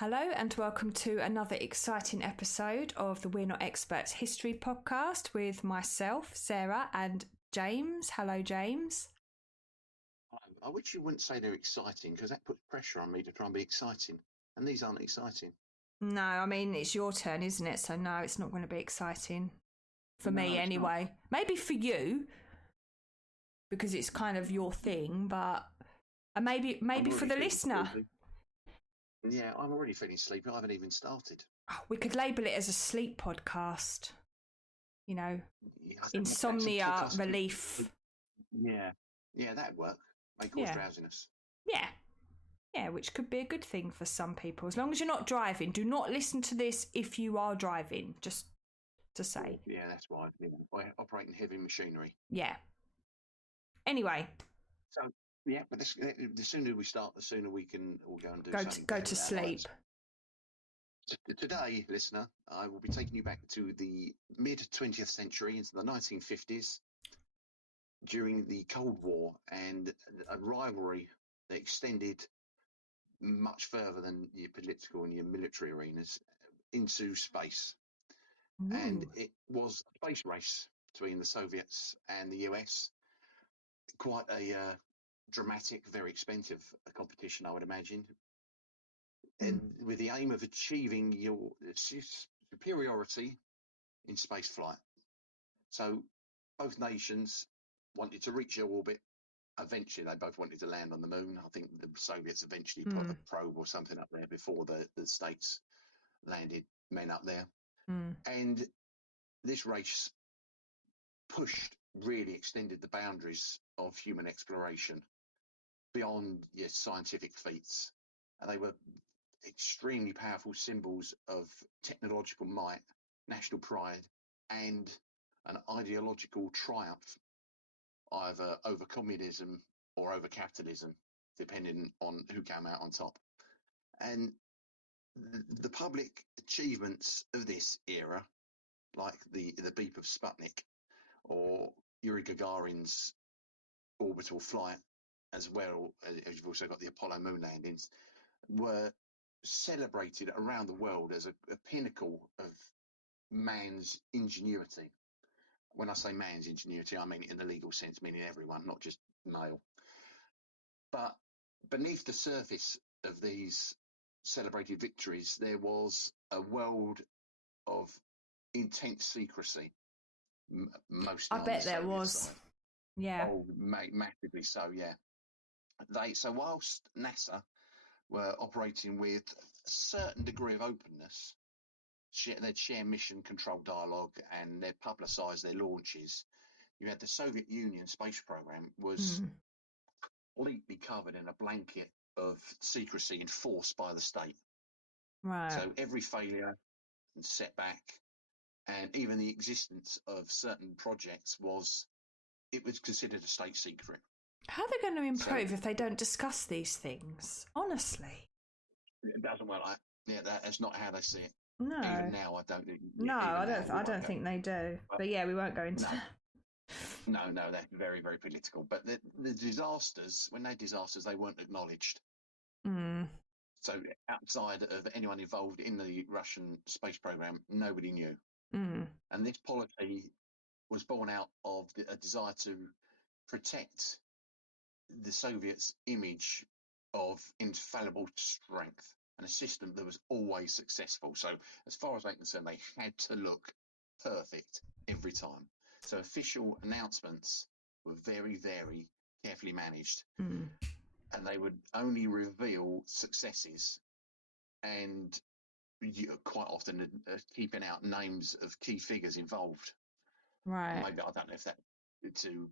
Hello and welcome to another exciting episode of the We're Not Experts History podcast with myself, Sarah, and James. Hello, James. I wish you wouldn't say they're exciting because that puts pressure on me to try and be exciting. And these aren't exciting. No, I mean, it's your turn, isn't it? So no, it's not going to be exciting. For me, anyway. Not. Maybe for you, because it's kind of your thing, but maybe for the listener. Sleepy. Yeah, I'm already feeling sleepy. I haven't even started. Oh, we could label it as a sleep podcast. You know, insomnia relief. Yeah, that'd work. May cause drowsiness. Yeah, which could be a good thing for some people. As long as you're not driving. Do not listen to this if you are driving, just to say. Yeah, that's right. Yeah. Operating heavy machinery. Yeah. Anyway. So, yeah, but the sooner we start, the sooner we can all go and do something. Go to sleep. Today, listener, I will be taking you back to the mid-20th century, into the 1950s, during the Cold War, and a rivalry that extended much further than your political and your military arenas into space. Ooh. And it was a space race between the Soviets and the US. Quite a dramatic, very expensive competition, I would imagine. And with the aim of achieving your superiority in space flight. So both nations wanted to reach your orbit. Eventually, they both wanted to land on the moon. I think the Soviets eventually put a probe or something up there before the States landed men up there. And this race really extended the boundaries of human exploration beyond your scientific feats. And they were extremely powerful symbols of technological might, national pride, and an ideological triumph, either over communism or over capitalism, depending on who came out on top. And the public achievements of this era, like the beep of Sputnik or Yuri Gagarin's orbital flight, as well as you've also got the Apollo moon landings, were celebrated around the world as a pinnacle of man's ingenuity. When I say man's ingenuity, I mean it in the legal sense, meaning everyone, not just male. But beneath the surface of these celebrated victories, there was a world of intense secrecy. Mostly, I bet there was. Side. Yeah. Oh, massively so. Yeah. So whilst NASA were operating with a certain degree of openness, they'd share mission control dialogue and they'd publicise their launches. You had the Soviet Union space program was completely covered in a blanket of secrecy enforced by the state. Right. So every failure and setback, and even the existence of certain projects was considered a state secret. How are they going to improve if they don't discuss these things? Honestly, it doesn't work like that's not how they see it. No. Even now, I don't. I don't think they do. But yeah, we won't go into that. No, that's very, very political. But the disasters, when they're disasters, they weren't acknowledged. So outside of anyone involved in the Russian space program, nobody knew. And this policy was born out of a desire to protect the Soviets' image of infallible strength and a system that was always successful. So as far as I'm concerned, they had to look perfect every time. So official announcements were very, very carefully managed. And they would only reveal successes and quite often keeping out names of key figures involved. Right. And maybe, I don't know if that to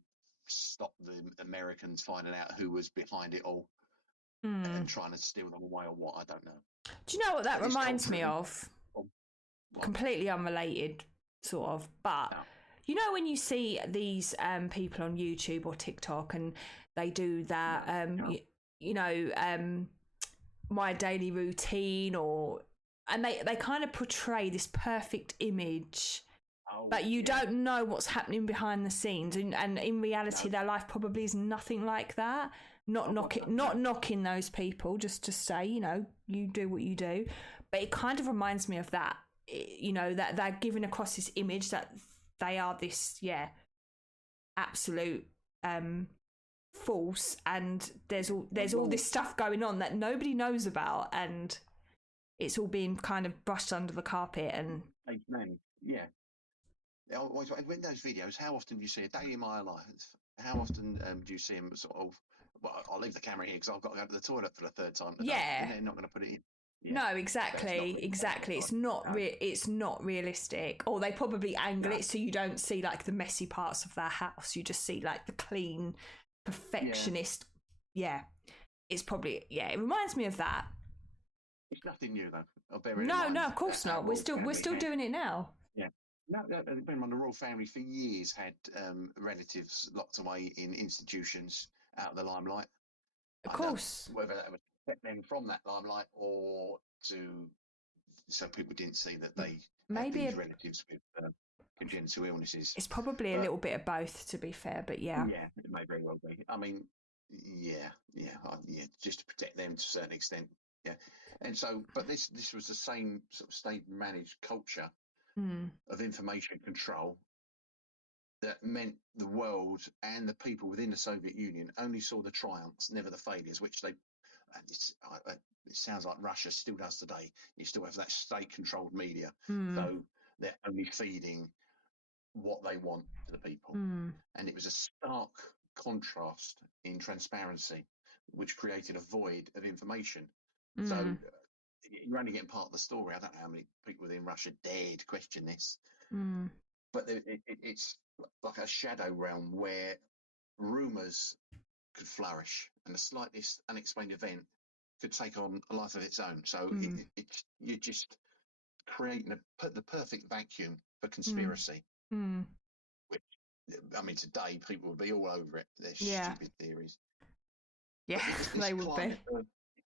stop the Americans finding out who was behind it all and trying to steal them away or what, I don't know. Do you know what that reminds me of? Completely unrelated, sort of, but you know when you see these people on YouTube or TikTok and they do that, my daily routine, and they kind of portray this perfect image, but you don't know what's happening behind the scenes, and in reality their life probably is nothing like that. not knocking those people, just to say, you know, you do what you do. But it kind of reminds me of that, you know, that they're giving across this image that they are this, absolute false, and there's all this stuff going on that nobody knows about, and it's all being kind of brushed under the carpet. And yeah. Always, in those videos, how often do you see a day in my life? How often do you see him sort of? Well, I'll leave the camera here because I've got to go to the toilet for the third time today. Yeah, they're not going to put it in. Yeah. No, exactly. It's not realistic. Or they probably angle it so you don't see like the messy parts of their house. You just see like the clean, perfectionist. Yeah. It's probably It reminds me of that. It's nothing new though. No, of course not. We're still doing it now. Yeah. No, the royal family for years had relatives locked away in institutions out of the limelight. Of course. Whether that would get them from that limelight or so people didn't see that they had these relatives with congenital illnesses. It's probably a little bit of both, to be fair, but yeah. Yeah, it may very well be. I mean, just to protect them to a certain extent. Yeah. And so, but this was the same sort of state-managed culture of information control that meant the world and the people within the Soviet Union only saw the triumphs, never the failures, which it sounds like Russia still does today. You still have that state-controlled media. So they're only feeding what they want to the people. And it was a stark contrast in transparency, which created a void of information. So you're only getting part of the story. I don't know how many people within Russia dared question this, but it's like a shadow realm where rumours could flourish and the slightest unexplained event could take on a life of its own. So you're just creating the perfect vacuum for conspiracy. Which, I mean, today people would be all over it. They're stupid theories. Yeah, they would be.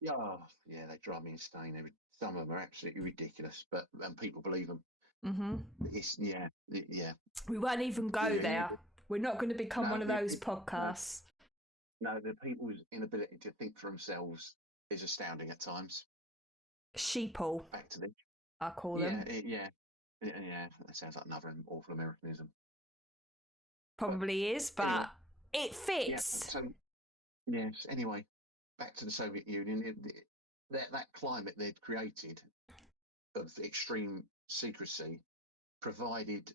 They drive me insane. Some of them are absolutely ridiculous, and people believe them. We won't even go there. We're not going to become one of those podcasts. No, the people's inability to think for themselves is astounding at times. Sheeple. Back to this. I call them. Yeah. That sounds like another awful Americanism. Probably is, but anyway, it fits. Anyway, back to the Soviet Union. That climate they'd created of extreme secrecy provided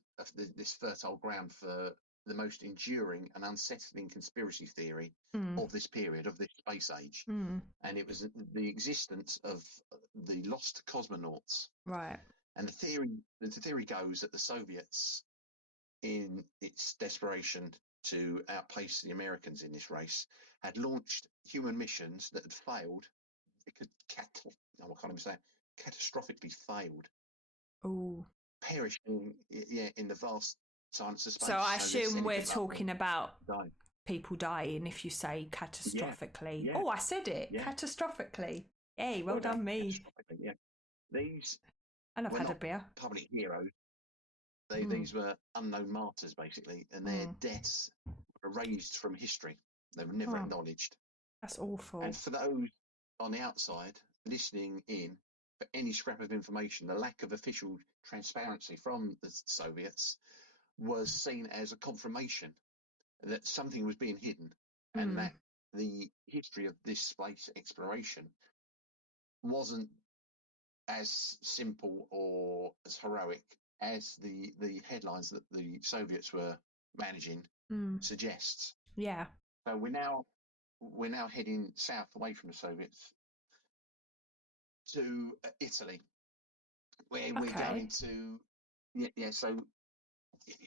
this fertile ground for the most enduring and unsettling conspiracy theory of this period, of this space age. And it was the existence of the lost cosmonauts. Right. And the theory goes that the Soviets, in its desperation to outpace the Americans in this race, had launched human missions that had failed. It could catastrophically failed. Oh. Perishing, in the vast silence of space. So I assume we're talking about people dying if you say catastrophically. Yeah. Oh, I said it. Yeah. Catastrophically. Hey, well done me. Yeah. These and I've had a beer. Public heroes. These were unknown martyrs, basically, and their deaths were erased from history. They were never acknowledged. That's awful. And for those on the outside listening in for any scrap of information, the lack of official transparency from the Soviets was seen as a confirmation that something was being hidden, and that the history of this space exploration wasn't as simple or as heroic as the headlines that the Soviets were managing suggests. Yeah. So we're now heading south away from the Soviets to Italy, where we're going to. So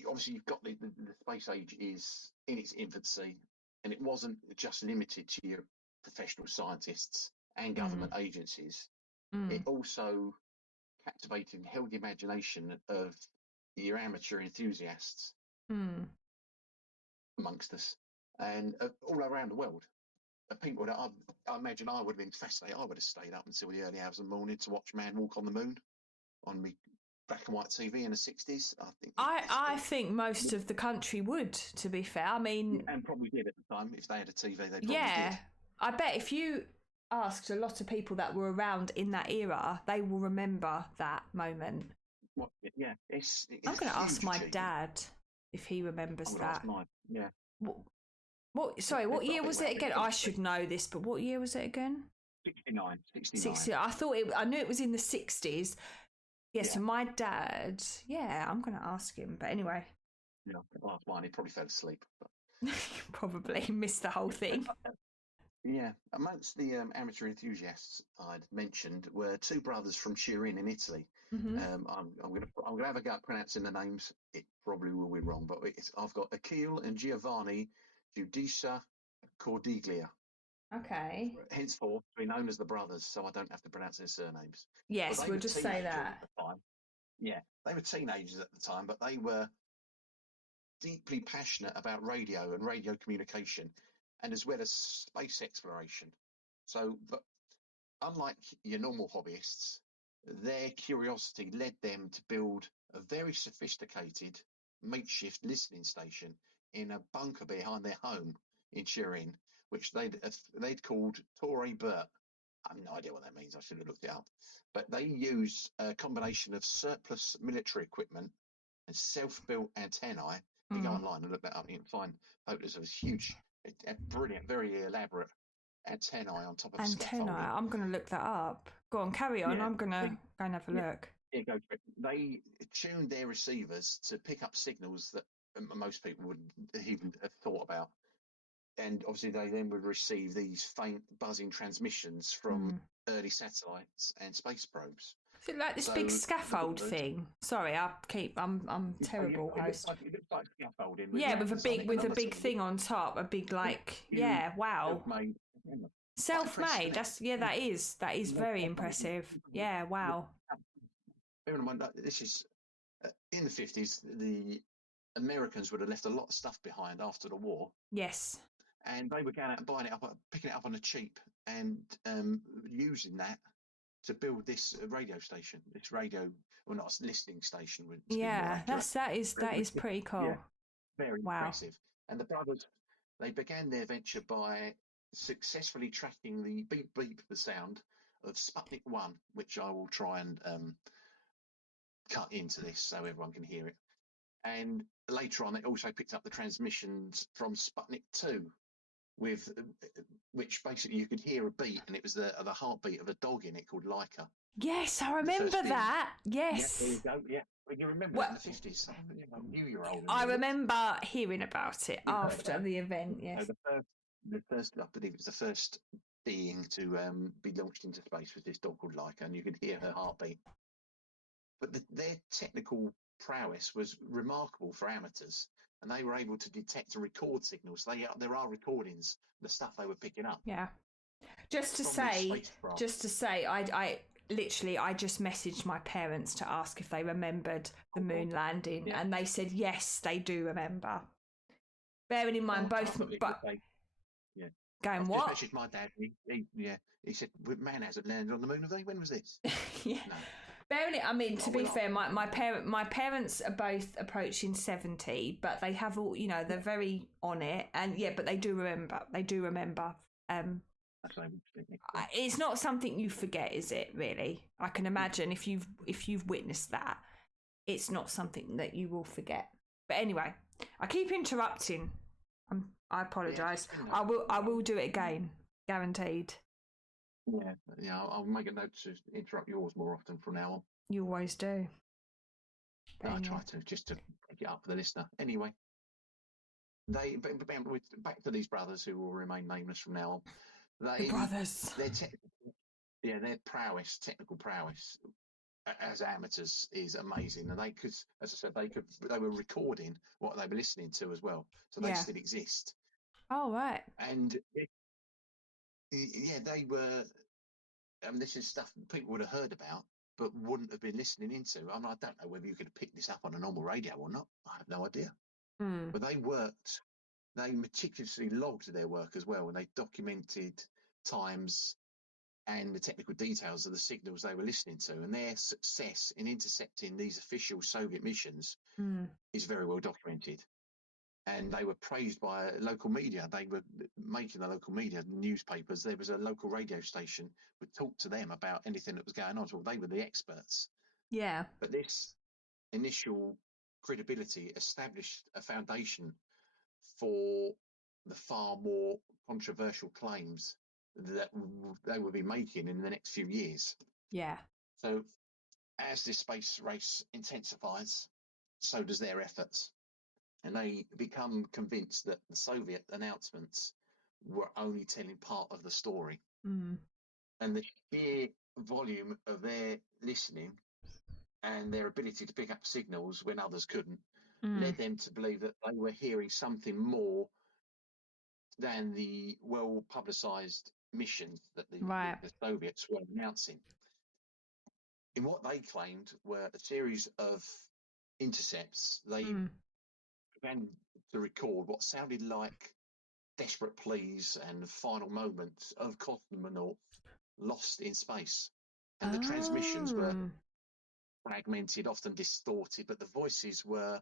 obviously you've got the space age is in its infancy, and it wasn't just limited to your professional scientists and government agencies. It also captivated and held the imagination of your amateur enthusiasts amongst us, and all around the world. People that I imagine I would have been fascinated. I would have stayed up until the early hours of the morning to watch Man Walk on the Moon on me black and white TV in the 60s. I think most of the country would, to be fair. I mean, and probably did at the time. If they had a TV, they probably did. I bet if you asked a lot of people that were around in that era, they will remember that moment. What? Yeah, it's I'm a going to ask huge my achievement. dad if he remembers I'm going to ask that. mine. Yeah. Sorry, what I year think was we're it having again? I should know this, but what year was it again? 69, 69. 60. I knew it was in the 60s. Yeah, so Yeah. my dad, yeah, I'm going to ask him. But anyway, Yeah, I'll ask mine. He probably fell asleep. But... probably missed the whole thing. Yeah, amongst the amateur enthusiasts I'd mentioned were two brothers from Turin in Italy. Mm-hmm. I'm gonna have a go at pronouncing the names. It probably will be wrong, but I've got Achille and Giovanni Giudicia Cordiglia. Okay. Henceforth, to be known as the brothers, so I don't have to pronounce their surnames. But Yes, they we'll were just say teenagers that. at the time. Yeah, they were teenagers at the time, but they were deeply passionate about radio and radio communication, and as well as space exploration. So, but unlike your normal hobbyists, their curiosity led them to build a very sophisticated makeshift listening station in a bunker behind their home in Turin, which they'd called Torre Bert. I have no idea what that means. I should have looked it up. But they use a combination of surplus military equipment and self-built antennae. If you go online and look that up, you can find photos of this huge, brilliant, very elaborate antennae on top of Antennae. scaffolding. I'm going to look that up. Go on, carry on. Yeah, I'm going to go and have a look. Yeah, go for it. They tuned their receivers to pick up signals that most people wouldn't even have thought about. And obviously, they then would receive these faint buzzing transmissions from early satellites and space probes. Is it like this big scaffold thing? Sorry, I'm terrible host. It looks like scaffolding. Yeah, with a big thing on top, a big wow. Self-made. That is very impressive. Yeah, wow. Bear in mind, this is in the 50s. The Americans would have left a lot of stuff behind after the war. Yes. And they were going out and buying it up, picking it up on the cheap, and using that to build this radio station, well, not a listening station. Yeah, that is pretty cool. Yeah, very impressive. And the brothers, they began their venture by successfully tracking the beep beep the sound of Sputnik 1, which I will try and cut into this so everyone can hear it. And later on, they also picked up the transmissions from Sputnik 2, which basically you could hear a beat, and it was the heartbeat of a dog in it called Laika. Yes, I remember that. Yes. Yeah, there you go. Yeah, well, you remember it in the 50s. I knew you were old. I remember hearing about it after the event. Yes. The first, I believe, it was the first being to be launched into space was this dog called Laika, and you could hear her heartbeat. But their technical prowess was remarkable for amateurs, and they were able to detect and record signals. There are recordings of the stuff they were picking up. Yeah. Just to say, I literally just messaged my parents to ask if they remembered the moon landing, and they said yes, they do remember. Bearing in mind both, but yeah. Going what? I messaged my dad. He said, "Man hasn't landed on the moon, have they? When was this?" Yeah. No. Bearing it, I mean, to be fair, my parents are both approaching 70, but they have all, they're very on it, and but they do remember. It's not something you forget, is it? Really, I can imagine if you've witnessed that, it's not something that you will forget. But anyway, I keep interrupting. I apologise. I will do it again, guaranteed. Yeah. I'll make a note to interrupt yours more often from now on. You always do. I try to, just to pick it up for the listener. Anyway, back to these brothers who will remain nameless from now on. The brothers. Their technical prowess as amateurs is amazing, and they could, as I said, they were recording what they were listening to as well, so they still exist. Oh right. And they were. This is stuff people would have heard about, but wouldn't have been listening into. I don't know whether you could have picked this up on a normal radio or not. I have no idea. But they meticulously logged their work as well, and they documented times and the technical details of the signals they were listening to, and their success in intercepting these official Soviet missions is very well documented. and they were praised by local media. They were making the local media, newspapers. There was a local radio station would talk to them about anything that was going on. So they were the experts. Yeah. But this initial credibility established a foundation for the far more controversial claims that they will be making in the next few years. Yeah. So as this space race intensifies, so does their efforts. And they become convinced that the Soviet announcements were only telling part of the story. Mm. And the sheer volume of their listening and their ability to pick up signals when others couldn't led them to believe that they were hearing something more than the well publicized missions that Right. the Soviets were announcing. In what they claimed were a series of intercepts, they began to record what sounded like desperate pleas and final moments of cosmonauts lost in space. And the transmissions were Oh. fragmented, often distorted, but the voices were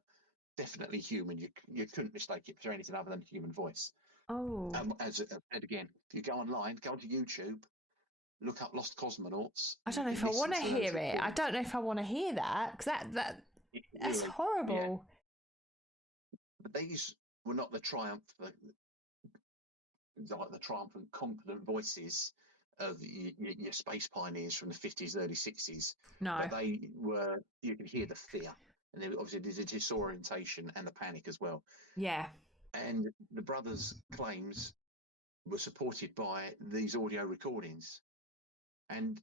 definitely human. You couldn't mistake it for anything other than a human voice. Oh. As I said again, if you go online, go onto YouTube, look up Lost Cosmonauts. I don't know if I want to hear it. I don't know if I want to hear that, because that's Really, horrible. yeah. But these were not the triumphant, confident voices of your space pioneers from the 50s, early 60s. No. But you could hear the fear. And obviously there's a disorientation and the panic as well. Yeah. And the brothers' claims were supported by these audio recordings. And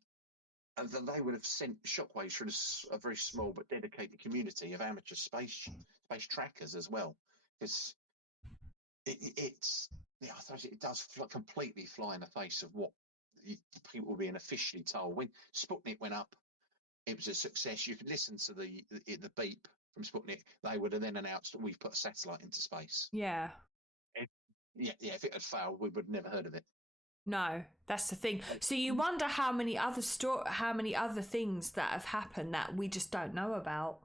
they would have sent shockwaves through a very small but dedicated community of amateur space trackers as well. Because it does completely fly in the face of what people were being officially told. When Sputnik went up, it was a success. You could listen to the beep from Sputnik. They would have then announced that we've put a satellite into space. Yeah. If it had failed, we would have never heard of it. No, that's the thing. So you wonder how many other things that have happened that we just don't know about.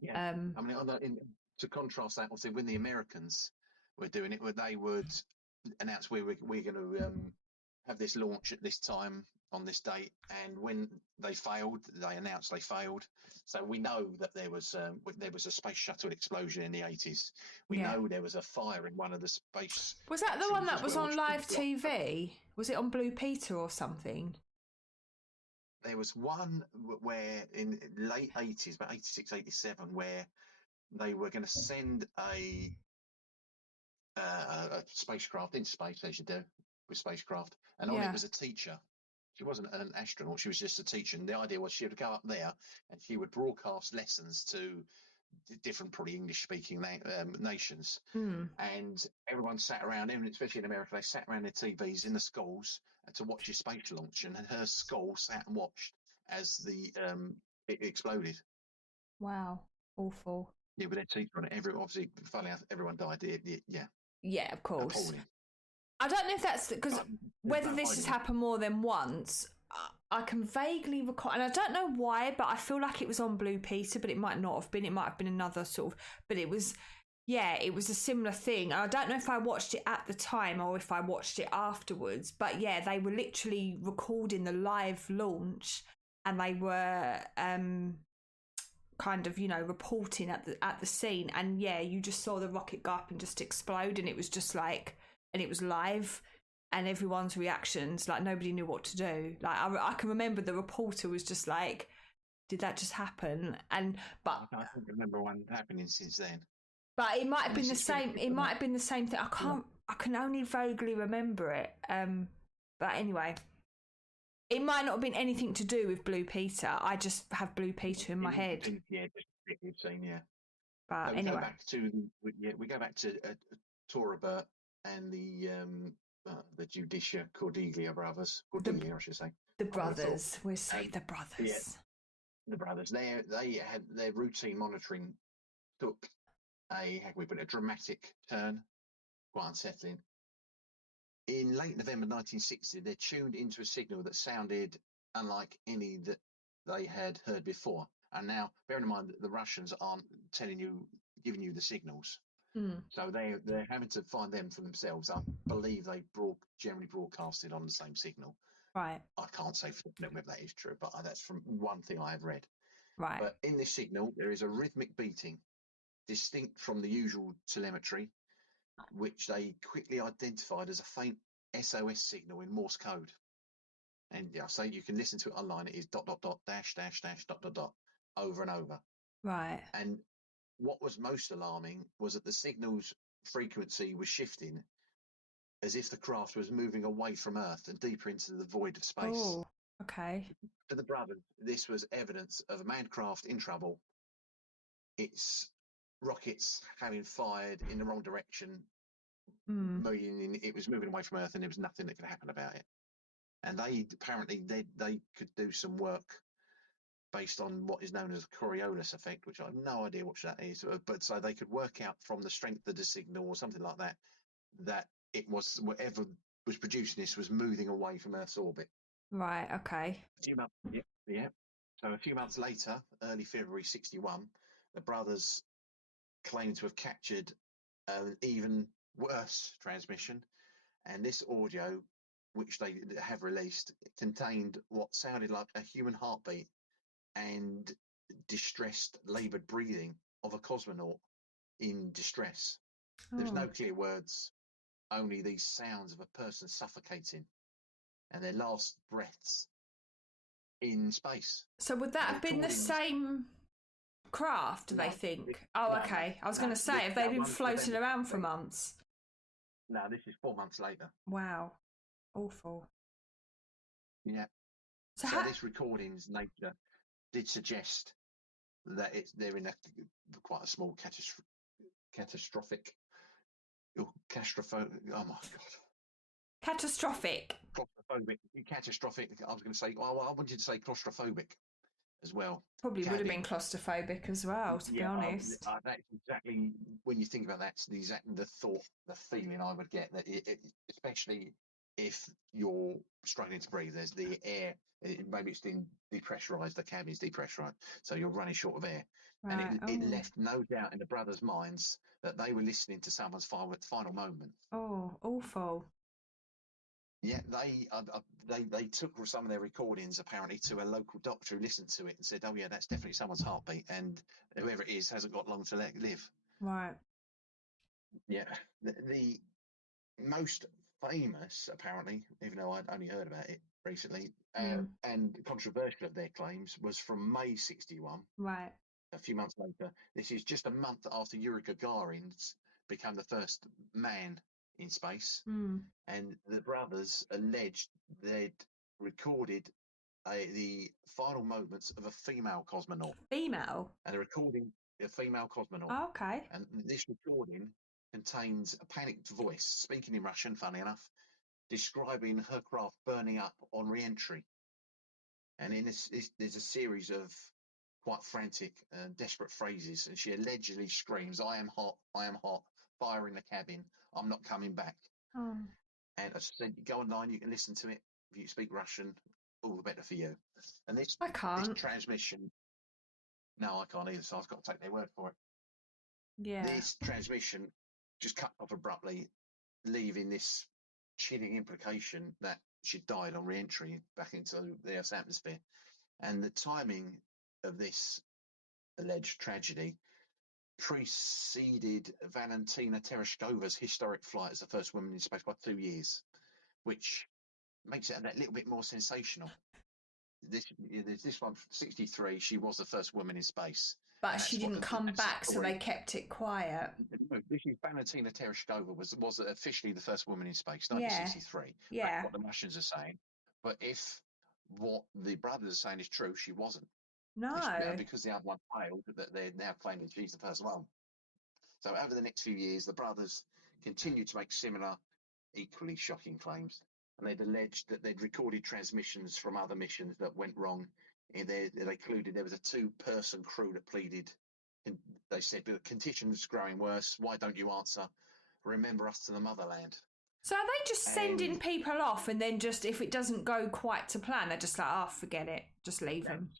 Yeah. I mean, to contrast that, obviously, when the Americans were doing it, they would announce we're going to have this launch at this time on this date, and when they failed, they announced they failed. So we know that there was a space shuttle explosion in the 80s. We know there was a fire in one of the space. Was that the one that was on live blocked. TV? Was it on Blue Peter or something? There was one where in late 80s, about 86, 87, where they were going to send a spacecraft into space, as you do with spacecraft, and on it was a teacher. She wasn't an astronaut, she was just a teacher. And the idea was she would go up there and she would broadcast lessons to different, probably English-speaking nations. And everyone sat around, especially in America, they sat around their TVs in the schools to watch your space launch. And her school sat and watched as it exploded. Wow, awful. Yeah, with their teacher on it. Obviously, funny enough, everyone died. Yeah. Yeah, of course. Appalling. I don't know if that's because whether this has happened more than once, I can vaguely recall, and I don't know why, but I feel like it was on Blue Peter, but it might not have been. It might have been another sort of, but it was a similar thing. And I don't know if I watched it at the time or if I watched it afterwards, but yeah, they were literally recording the live launch, and they were kind of, reporting at the scene, and yeah, you just saw the rocket go up and just explode, and it was just like, and it was live, and everyone's reactions, like nobody knew what to do. Like I can remember the reporter was just like, did that just happen? But I don't remember one happening since then. But it might have been the same. It might have been the same thing. I can only vaguely remember it. But anyway, it might not have been anything to do with Blue Peter. I just have Blue Peter in my head. Yeah, just you've seen, yeah. But we anyway, go back to Torabert and the Judicia Cordelia brothers. Cordelia, I should say. The brothers. We'll say the brothers. Yeah, the brothers. They had their routine monitoring took a dramatic turn, quite unsettling. In late November 1960, they tuned into a signal that sounded unlike any that they had heard before. And now, bearing in mind that the Russians aren't giving you the signals. So they're having to find them for themselves. I believe they generally broadcasted on the same signal. Right. I can't say for definite whether that is true, but that's from one thing I have read. Right. But in this signal, there is a rhythmic beating, distinct from the usual telemetry, which they quickly identified as a faint SOS signal in Morse code. And I say you can listen to it online. It is ... dash dash dash ... over and over. Right. And what was most alarming was that the signal's frequency was shifting as if the craft was moving away from Earth and deeper into the void of space. Oh, okay. For the brothers, this was evidence of a manned craft in trouble, its rockets having fired in the wrong direction, meaning it was moving away from Earth and there was nothing that could happen about it. And they apparently they could do some work based on what is known as a Coriolis effect, which I have no idea what that is, but so they could work out from the strength of the signal or something like that, that it was whatever was producing this was moving away from Earth's orbit. Right, okay. Yeah. So a few months later, early February 61, the brothers claimed to have captured an even worse transmission, and this audio, which they have released, contained what sounded like a human heartbeat and distressed, laboured breathing of a cosmonaut in distress. There's no clear words, only these sounds of a person suffocating and their last breaths in space. So would that have been the same craft, do they think? Okay. I was going to say, have they been floating around for months? No, this is 4 months later. Wow. Awful. Yeah. So this recording's nature did suggest that they're in quite a small catastrophic. Oh my God. Catastrophic. Claustrophobic. Catastrophic. I was going to say, I wanted to say claustrophobic as well. Probably would have been claustrophobic as well, to be honest. That's exactly, when you think about that, it's the thought, the feeling I would get, that especially if you're struggling to breathe, there's the air, maybe it's been depressurized, the cabin's depressurized, so you're running short of air. Right. And it left no doubt in the brothers' minds that they were listening to someone's final moment. Oh, awful. Yeah, they took some of their recordings apparently to a local doctor who listened to it and said, "Oh yeah, that's definitely someone's heartbeat, and whoever it is hasn't got long to live." Right. Yeah, the most famous, apparently, even though I'd only heard about it recently, and controversial of their claims, was from May 61. Right. A few months later. This is just a month after Yuri Gagarin's become the first man in space. And the brothers alleged they'd recorded the final moments of a female cosmonaut. Female? And they're recording a female cosmonaut. Oh, okay. And this recording contains a panicked voice, speaking in Russian, funny enough, describing her craft burning up on re-entry. And in this, there's a series of quite frantic and desperate phrases, and she allegedly screams, I am hot, fire in the cabin, I'm not coming back." And I said, go online, you can listen to it. If you speak Russian, all the better for you. And this transmission, no, I can't either, so I've got to take their word for it. Yeah. This transmission just cut off abruptly, leaving this chilling implication that she died on re-entry back into the Earth's atmosphere. And the timing of this alleged tragedy preceded Valentina Tereshkova's historic flight as the first woman in space by 2 years, which makes it that little bit more sensational. This one, 63, she was the first woman in space. But she didn't come back, so they kept it quiet. This is Valentina Tereshkova was officially the first woman in space, 1963. Yeah. That's what the Russians are saying. But if what the brothers are saying is true, she wasn't. No. Because the other one failed, that they're now claiming she's the first one. So over the next few years, the brothers continued to make similar, equally shocking claims. And they'd alleged that they'd recorded transmissions from other missions that went wrong. They included, there was a 2-person crew that pleaded. And they said, the conditions growing worse. Why don't you answer? Remember us to the motherland. So are they just sending people off, and then just, if it doesn't go quite to plan, they're just like, oh, forget it, just leave them?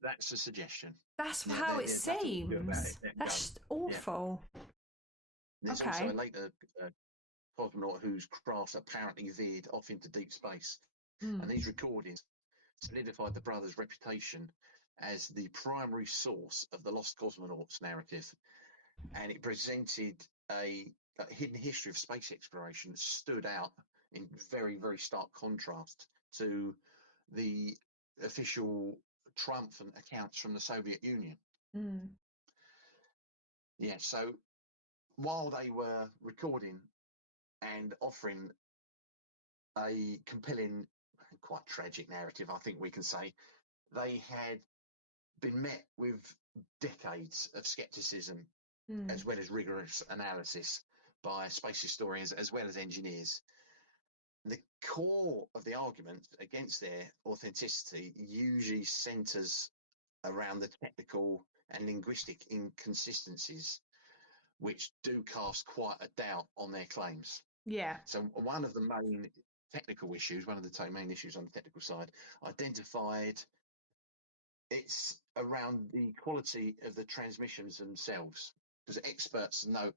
That's a suggestion. That's how it seems. That's awful. There's also Okay. a later cosmonaut whose craft apparently veered off into deep space. And Mm. these recordings solidified the brothers' reputation as the primary source of the Lost Cosmonauts narrative. And it presented a hidden history of space exploration that stood out in very, very stark contrast to the official triumphant accounts from the Soviet Union. Mm. Yeah, so while they were recording and offering a compelling, quite tragic narrative, I think we can say, they had been met with decades of skepticism Mm. as well as rigorous analysis by space historians as well as engineers. The core of the argument against their authenticity usually centers around the technical and linguistic inconsistencies, which do cast quite a doubt on their claims. Yeah. So one of the main technical issues, one of the main issues on the technical side, identified it's around the quality of the transmissions themselves, because experts note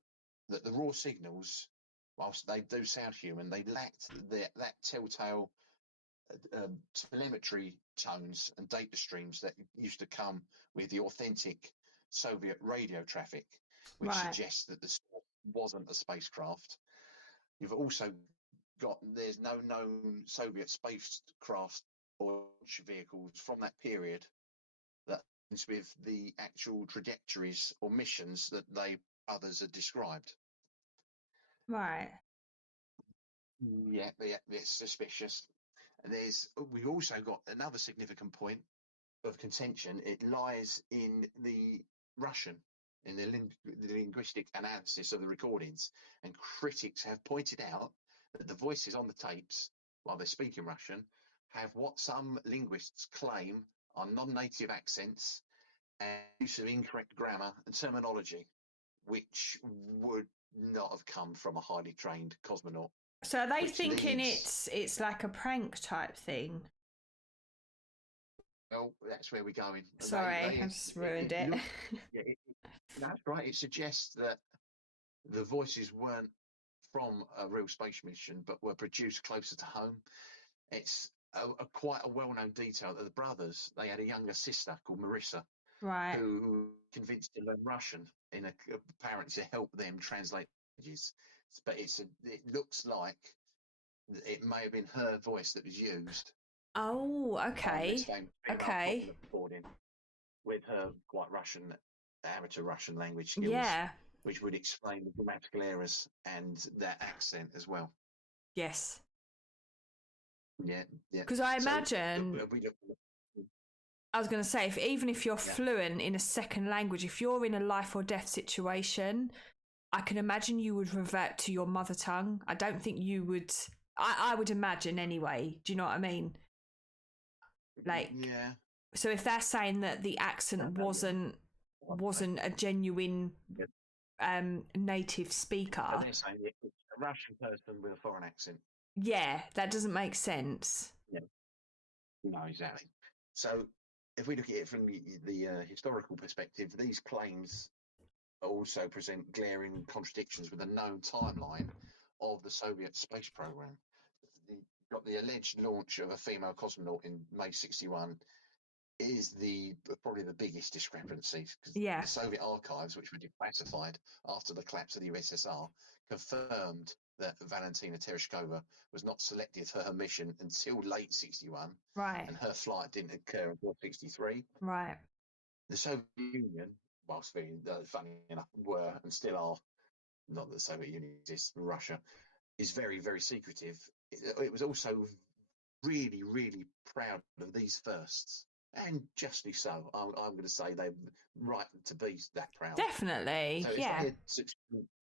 that the raw signals, whilst they do sound human, they lacked that telltale telemetry tones and data streams that used to come with the authentic Soviet radio traffic, which Right. suggests that this wasn't a spacecraft. You've also there's no known Soviet spacecraft or launch vehicles from that period that with the actual trajectories or missions that others had described. Right. Yeah, it's suspicious. We also got another significant point of contention. It lies in the Russian, in the linguistic analysis of the recordings, and critics have pointed out that the voices on the tapes, while they speak in Russian, have what some linguists claim are non-native accents and use of incorrect grammar and terminology, which would not have come from a highly trained cosmonaut. So are they Which thinking leads, it's like a prank type thing? well, that's where we're going. Sorry, I just ruined It it. look, yeah, that's right. It suggests that the voices weren't from a real space mission, but were produced closer to home. It's quite a well-known detail that the brothers, they had a younger sister called Marissa, Right. who convinced to learn Russian apparently to help them translate languages. But it looks like it may have been her voice that was used Oh, on this okay. female Okay. cosmonaut recording with her quite amateur Russian language skills, Yeah. which would explain the grammatical errors and their accent as well. Yes. Yeah, yeah. Because I So imagine, we I was going to say, even if you're yeah. fluent in a second language, if you're in a life or death situation, I can imagine you would revert to your mother tongue. I don't think you would. I would imagine anyway. Do you know what I mean? Like, Yeah. so if they're saying that the accent wasn't a genuine native So speaker, they're saying it's a Russian person with a foreign accent. yeah, that doesn't make sense. Yeah. No, exactly. So if we look at it from the historical perspective, these claims also present glaring contradictions with the known timeline of the Soviet space program. Got the alleged launch of a female cosmonaut in May '61 is probably the biggest discrepancy, because Yeah. the Soviet archives, which were declassified after the collapse of the USSR, confirmed that Valentina Tereshkova was not selected for her mission until late '61, Right. and her flight didn't occur until '63. Right. The Soviet Union, whilst being funny enough, were and still are, not that the Soviet Union exists, Russia is very, very secretive. It was also really, really proud of these firsts, and justly so. I'm going to say they're right to be that proud. Definitely. So if Yeah. they had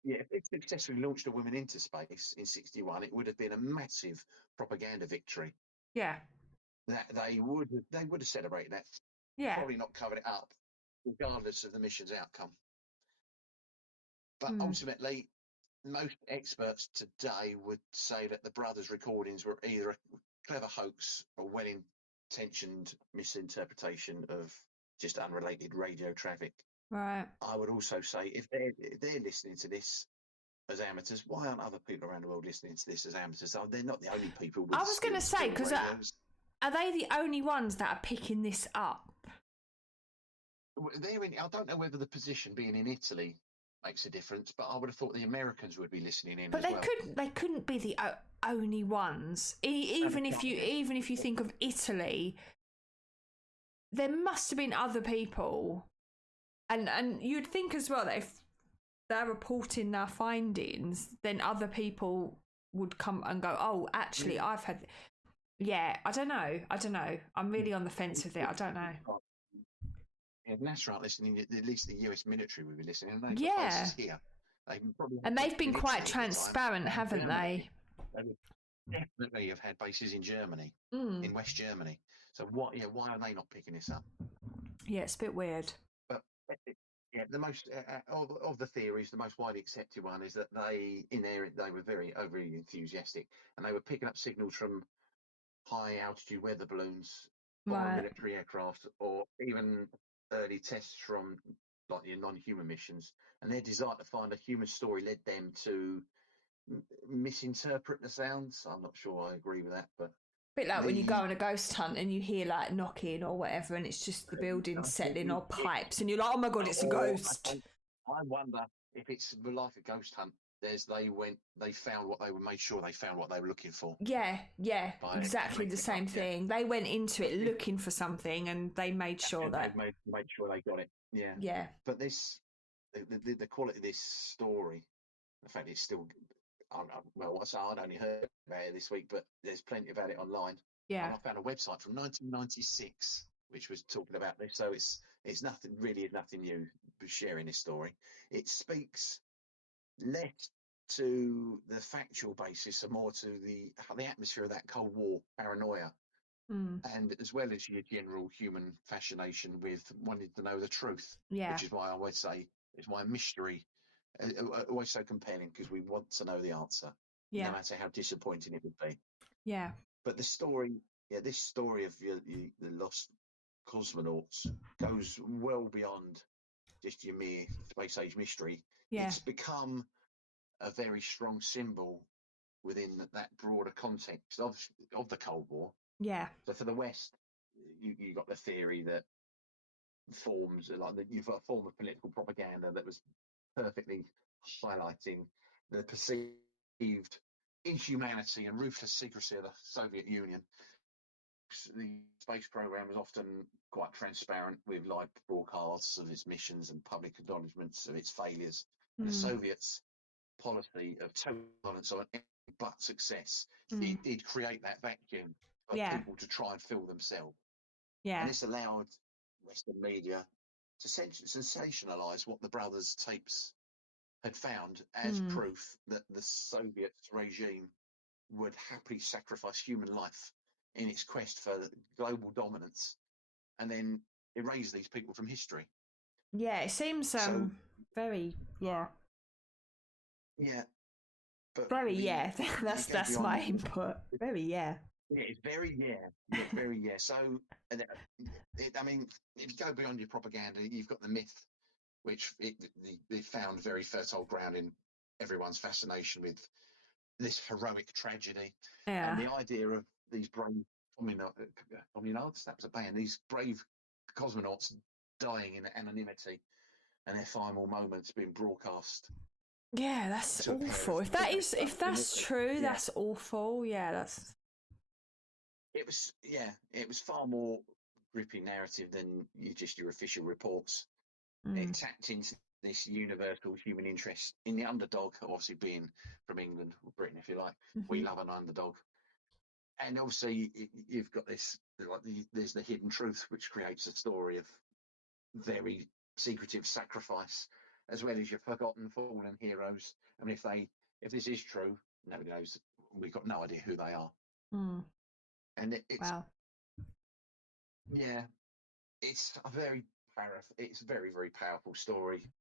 if they successfully launched a woman into space in '61, it would have been a massive propaganda victory. Yeah. That they would have celebrated that. Yeah. Probably not covered it up, regardless of the mission's outcome. But ultimately, most experts today would say that the brothers' recordings were either a clever hoax or well-intentioned misinterpretation of just unrelated radio traffic. Right. I would also say if they're listening to this, as amateurs. Why aren't other people around the world listening to this as amateurs? Oh, they're not the only people with I was going to say, spirit because radios. are they the only ones that are picking this up? I don't know whether the position being in Italy makes a difference, but I would have thought the Americans would be listening in But as well. They couldn't be the only ones. Even if you think of Italy, there must have been other people, and you'd think as well that if they're reporting their findings, then other people would come and go, oh, actually, I've had. Yeah, I don't know. I'm really on the fence with it. I don't know. Yeah, that's right. Listening, at least the US military would be listening, and they've got bases here. And they've been quite transparent, haven't they? They would definitely have had bases in Germany, in West Germany. So what? Yeah, why are they not picking this up? Yeah, it's a bit weird. But yeah, the most of the theories, the most widely accepted one is that they were very overly enthusiastic, and they were picking up signals from high altitude weather balloons, foreign Right. military aircraft, or even early tests from like the non-human missions. And their desire to find a human story led them to misinterpret the sounds. I'm not sure I agree with that, but Bit like when you go on a ghost hunt and you hear like knocking or whatever, and it's just the building settling or pipes, and you're like, "Oh my god, it's a ghost." I wonder if it's like a ghost hunt. They found what they were made sure they found what they were looking for. Yeah, exactly the same thing. They went into it looking for something, and they made sure that they made sure they got it. Yeah. But the quality of this story, the fact it's still, I'd only heard about it this week, but there's plenty about it online. Yeah. And I found a website from 1996 which was talking about this. So it's nothing new sharing this story. It speaks less to the factual basis and more to the atmosphere of that Cold War paranoia, and as well as your general human fascination with wanting to know the truth. Yeah. Which is why I always say it's why mystery always so compelling, because we want to know the answer, no matter how disappointing it would be. Yeah. But this story of the lost cosmonauts goes well beyond just your mere space age mystery. Yeah. It's become a very strong symbol within that broader context of the Cold War. Yeah. So for the West, you got the theory that forms like that you've got a form of political propaganda that was perfectly highlighting the perceived inhumanity and ruthless secrecy of the Soviet Union. The space program was often quite transparent with live broadcasts of its missions and public acknowledgements of its failures. And the Soviets' policy of total tolerance on anything but success, it did create that vacuum for people to try and fill themselves. Yeah. And this allowed Western media to sensationalize what the brothers' tapes had found as proof that the Soviet regime would happily sacrifice human life in its quest for global dominance, and then erase these people from history. Yeah, it seems very but that's my input. Yeah, it's very So, I mean, if you go beyond your propaganda, you've got the myth, which they found very fertile ground in everyone's fascination with this heroic tragedy, and the idea of these brave communards, that was a band, these brave cosmonauts dying in anonymity, and their final moments being broadcast. Yeah, that's awful. If that's true, that's awful. Yeah, that's. It was far more gripping narrative than your official reports. It tapped into this universal human interest in the underdog, obviously being from England or Britain, if you like. We love an underdog. And obviously you've got this, there's the hidden truth, which creates a story of very secretive sacrifice, as well as your forgotten fallen heroes. I mean, if this is true, nobody knows. We've got no idea who they are. And it's it's a very very powerful story.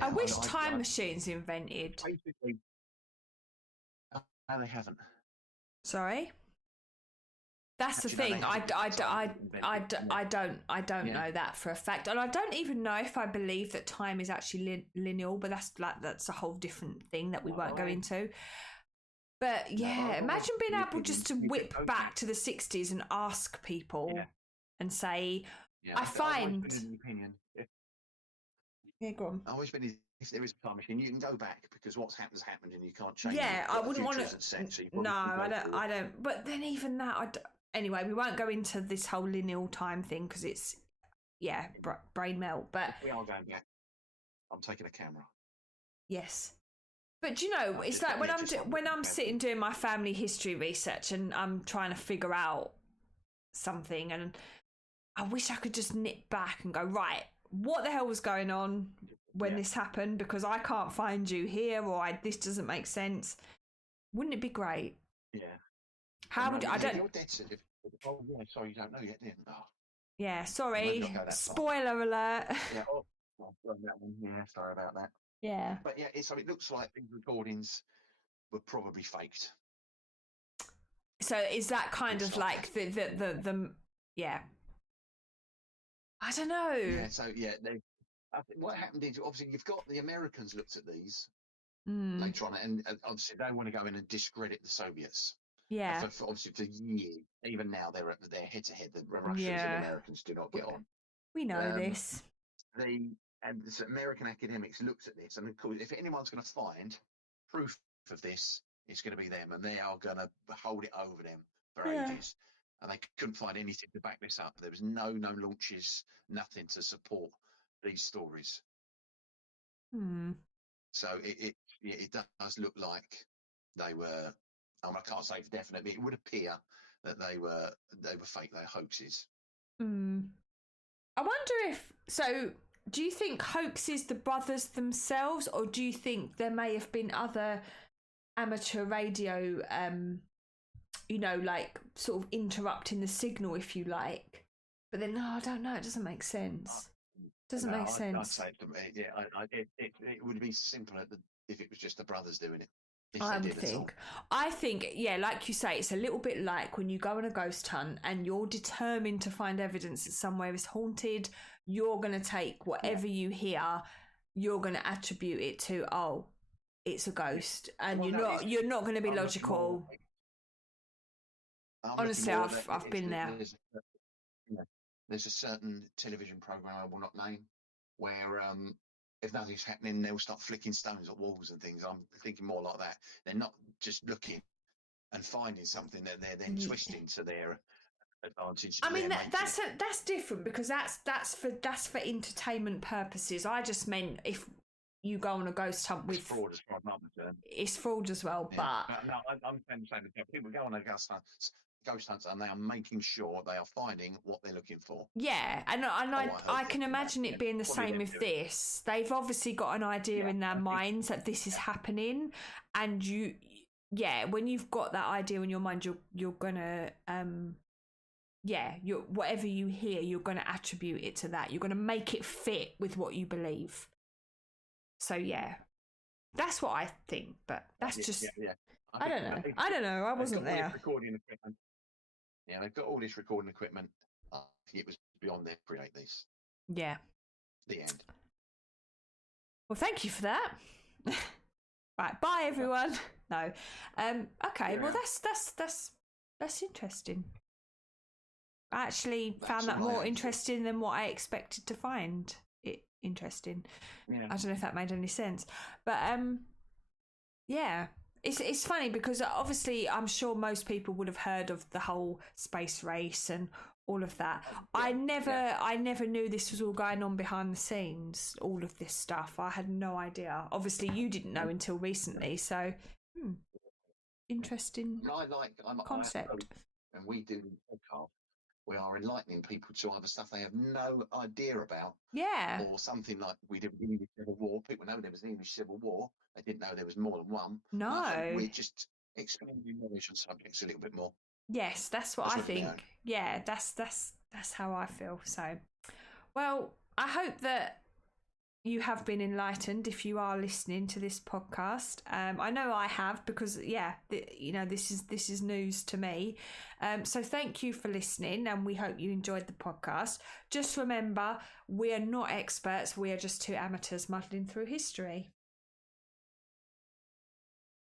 I wish time machines invented. Basically, no, they haven't. Sorry? That's the thing. I don't know that for a fact, and I don't even know if I believe that time is actually linear. But that's a whole different thing that we won't go into. But yeah, imagine being able just to whip back to the 60s and ask people and say, I find. Yeah, go on. I've always been, if there is a time machine, you can go back because what's happened has happened and you can't change it. Yeah, I wouldn't want to. So no, I don't. But then even that, anyway, we won't go into this whole lineal time thing because it's, brain melt. But we are going back. I'm taking a camera. Yes. But you know, it's like when I'm sitting doing my family history research and I'm trying to figure out something, and I wish I could just nip back and go, right, what the hell was going on when this happened? Because I can't find you here, or this doesn't make sense. Wouldn't it be great? Yeah. How would I don't? You're dead sensitive. Oh yeah, sorry, you don't know yet, didn't you? Oh. Yeah, sorry. Spoiler alert. Yeah. Yeah, sorry about that. Yeah. But yeah, it looks like these recordings were probably faked. So is that kind of like the yeah. I don't know. Yeah, so yeah, I think what happened is obviously you've got the Americans looked at these later on, and obviously they want to go in and discredit the Soviets. Yeah. Obviously for years, even now they're head to head. The Russians and Americans do not get on. We know this. And the American academics looked at this, and of course, if anyone's going to find proof of this, it's going to be them, and they are going to hold it over them for ages. And they couldn't find anything to back this up. There was no launches, nothing to support these stories. So it does look like they were. I can't say for definite, but it would appear that they were fake. They're hoaxes. I wonder if so. Do you think hoaxes the brothers themselves, or do you think there may have been other amateur radio, like sort of interrupting the signal, if you like? But then, I don't know. It doesn't make sense. Doesn't make sense. I'd say, it would be simpler if it was just the brothers doing it. I think, like you say, it's a little bit like when you go on a ghost hunt and you're determined to find evidence that somewhere is haunted. You're going to take whatever you hear, you're going to attribute it to, it's a ghost, and you're not going to be logical. Honestly, I've been there. There's a certain television program I will not name where if nothing's happening, they'll start flicking stones at walls and things. I'm thinking more like that. They're not just looking and finding something that they're then twisting to their advantage. I mean, that's different because that's for entertainment purposes. I just meant if you go on a ghost hunt with fraud as far as I'm concerned. It's fraud as well, but no, I'm saying that people go on a ghost hunt and they are making sure they are finding what they're looking for. Yeah, and I can imagine it being the same with this. They've obviously got an idea in their minds that this is happening, and when you've got that idea in your mind, you're gonna whatever you hear, you're gonna attribute it to that. You're gonna make it fit with what you believe. So that's what I think, but that's just I don't know. I wasn't there. Recording equipment. Yeah, they've got all this recording equipment. I think it was beyond them to create this. Yeah. The end. Well, thank you for that. Right, bye everyone. No. Okay. Well, that's interesting. I actually found that more interesting than what I expected to find it interesting. Yeah. I don't know if that made any sense, but It's funny because obviously I'm sure most people would have heard of the whole space race and all of that. I never knew this was all going on behind the scenes, all of this stuff. I had no idea. Obviously you didn't know until recently, so interesting concept. And we do podcast. We are enlightening people to other stuff they have no idea about. Yeah. Or something like we did the English Civil War. People know there was an English Civil War. They didn't know there was more than one. No. We're just expanding knowledge on subjects a little bit more. Yes, that's what I think. Yeah, that's how I feel. So, well, I hope that you have been enlightened if you are listening to this podcast. I know I have, because this is news to me. So thank you for listening, and we hope you enjoyed the podcast. Just remember, we are not experts, we are just two amateurs muddling through history.